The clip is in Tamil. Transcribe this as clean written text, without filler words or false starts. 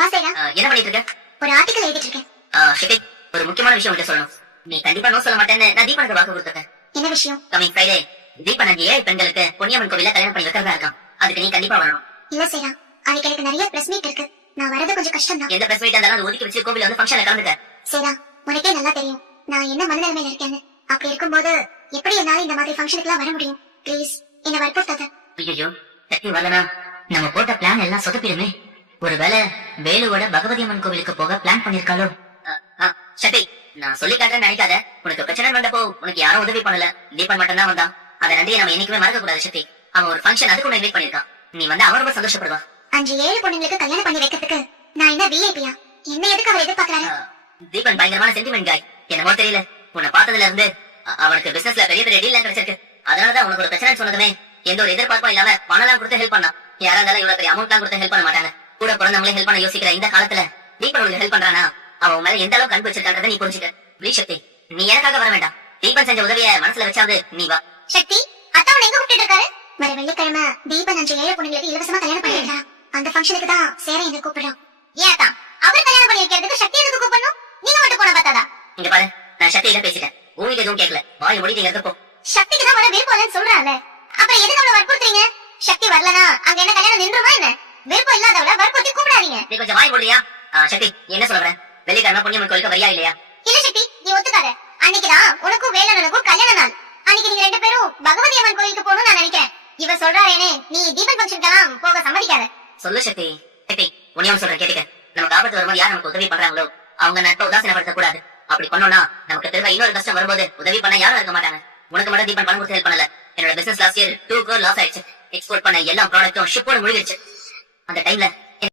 வாசேடா என்ன பண்ணிட்டு இருக்க? ஒரு ஆர்டிகல் எழுதிட்டு இருக்கேன். ஷிபி, ஒரு முக்கியமான விஷயம் உன்கிட்ட சொல்லணும். நீ கண்டிப்பா நோ சொல்ல மாட்டேன்னு நான் தீபனுக்கு வாக்கு கொடுத்துட்டேன். என்ன விஷயம்? கமிங் ஃப்ரைடே தீபன் அங்கே 7 பெண்களுக்கு பொன்னியம்மன் கோவில்ல கல்யாணம் பண்ணி வைக்கிறதா இருக்கான். அதுக்கு நீ கண்டிப்பா வரணும். இல்ல சேரா, அதுக்கு எனக்கு நிறைய பிரஸ் மீட் இருக்கு. நான் வரது கொஞ்சம் கஷ்டம் தான். எந்த பிரஸ் மீட் இருந்தாலும் ஒதுக்கி வச்சு கோவில்ல வந்து ஃபங்க்ஷன்ல கலந்துக்க. சேரா, உனக்கே நல்லா தெரியும் நான் என்ன மனநிலைமையில இருக்கேன்னு. அப்படி இருக்கும்போது எப்படி என்னால இந்த மாதிரி ஃபங்க்ஷனுக்குலாம் வர முடியும்? ப்ளீஸ் என்ன வற்புறுத்தாத. ஐயோ, சக்தி வரலனா நம்ம போட்ட பிளான் எல்லாம் சொதப்பிடுமே. ஒருவேளை வேலுவோட பகவதி அம்மன் கோவிலுக்கு போக பிளான் பண்ணிருக்காளோ? சக்தி, நான் சொல்லி காட்டுறேன்னு நினைக்காத. உனக்கு பிரச்சனை வந்தப்போ உனக்கு யாரும் உதவி பண்ணல, தீபன் மட்டும் தான் வந்தான். அதை நன்றியை நம்ம என்னைக்குமே மறக்க கூடாது சக்தி. அவன் ஒரு ஃபங்க்ஷன் அதுக்கு இன்வைட் பண்ணிருக்கான். நீ வந்து அவன் ரொம்ப சந்தோஷப்படுவான். 5-7 பொண்ணுங்களுக்கு கல்யாணம் பண்ணி வைக்கிறதுக்கு நான் என்ன விஐபியா? என்ன எதுக்கு அவர் எதிர்பார்க்கறாரு? தீபன் பயங்கரமான சென்டிமெண்ட் காய். என்னமோ தெரியல, உன்னை பார்த்ததுல இருந்து அவனுக்கு பிசினஸ்ல பெரிய பெரிய டீல் கிடைச்சிருக்கு. அதனாலதான் உனக்கு ஒரு பிரச்சனை சொன்னதுமே எந்த ஒரு எதிர்பார்ப்பும் இல்லாம பணம் கொடுத்து ஹெல்ப் பண்ணா. யாரா இருந்தாலும் இவ்வளவு பெரிய அமௌண்ட் கொடுத்து ஹெல்ப் பண்ண மாட்டாங்க. கூட பிறந்தவங்களே ஹெல்ப் பண்ண யோசிக்கிற இந்த காலத்துல தீபன் உங்களுக்கு ஹெல்ப் பண்றானா அவன் மேல எந்த அளவுக்கு அன்பு வச்சிருக்கான்றத நீ புரிஞ்சுக்க. ப்ளீஸ் சக்தி, நீ எனக்காக வர வேண்டாம். தீபன் செஞ்ச உதவிய மனசுல வச்சாவது நீ வா. சக்தி, அத்தாவன் எங்க கூப்பிட்டு இருக்காரு? வர வெள்ளிக்கிழமை தீபன் 5-7 பொண்ணுங்களுக்கு இலவசமா கல்யாணம் பண்ணி வைக்கிறான். அந்த ஃபங்க்ஷனுக்கு தான் சேர என்ன கூப்பிடுறான். ஏன் தான் அவர் கல்யாணம் பண்ணி வைக்கிறதுக்கு சக்தி எதுக்கு கூப்பிடணும்? நீங்க மட்டும் போன பார்த்தாதா? இங்க பாரு, நான் சக்தியிட பேசிட்டேன். உங்களுக்கு எதுவும் கேட்கல. வாய் முடிட்டீங்க இருக்கப்போ. சக்திக்கு தான் வர விருப்பம் இல்லைன்னு சொல்றான்ல, அப்புறம் எதுக்கு அவளை வற்புறுத்துறீங்க? சக்தி வரலனா அங்க என்ன கல்யாணம் நின்றுமா என்ன? விருப்பம் இல்லாதவளை வற்புறுத்தி கூப்பிடாதீங்க. நீ கொஞ்சம் வாய் முடியா? சக்தி, என்ன சொல்ற? வெள்ளிக்கிழமை பொன்னியம்மன் கோயிலுக்கு வரியா இல்லையா? இல்ல சக்தி, நீ ஒத்துக்காத. அன்னைக்குதான் உனக்கும் வேலனுக்கும் கல்யாண நாள். அன்னைக்கு நீங்க 2 பேரும் பகவதி அம்மன் கோயிலுக்கு போகணும்னு நான் நினைக்கிறேன். இவ சொல்றாரேனே, நீ தீபன் ஃபங்க்ஷனுக்கெல்லாம் போக சம்மதிக்காத. சொல்லு சக்தி. சக்தி, உன்னையும் சொல்றேன் கேட்டுக்க. நமக்கு ஆபத்து வரும்போது யார் நமக்கு உதவி பண்றாங்களோ அவங்க நட்பை உதாசீனப்படுத்த கூடாது. அப்படி பண்ணோம்னா நமக்கு திரும்ப இன்னொரு கஷ்டம் வரும்போது உதவி பண்ண யாரும் இருக்க மாட்டாங்க. உனக்கு மட்டும் தீபன் பணம் கொடுத்து ஹெல்ப் பண்ணல. என்னோட business last year 2 crore loss ஆயிடுச்சு. எக்ஸ்போர்ட் பண்ண எல்லா ப்ராடக்ட்டும் ஷிப்போட முழுகிடுச்சு. அந்த டைம்ல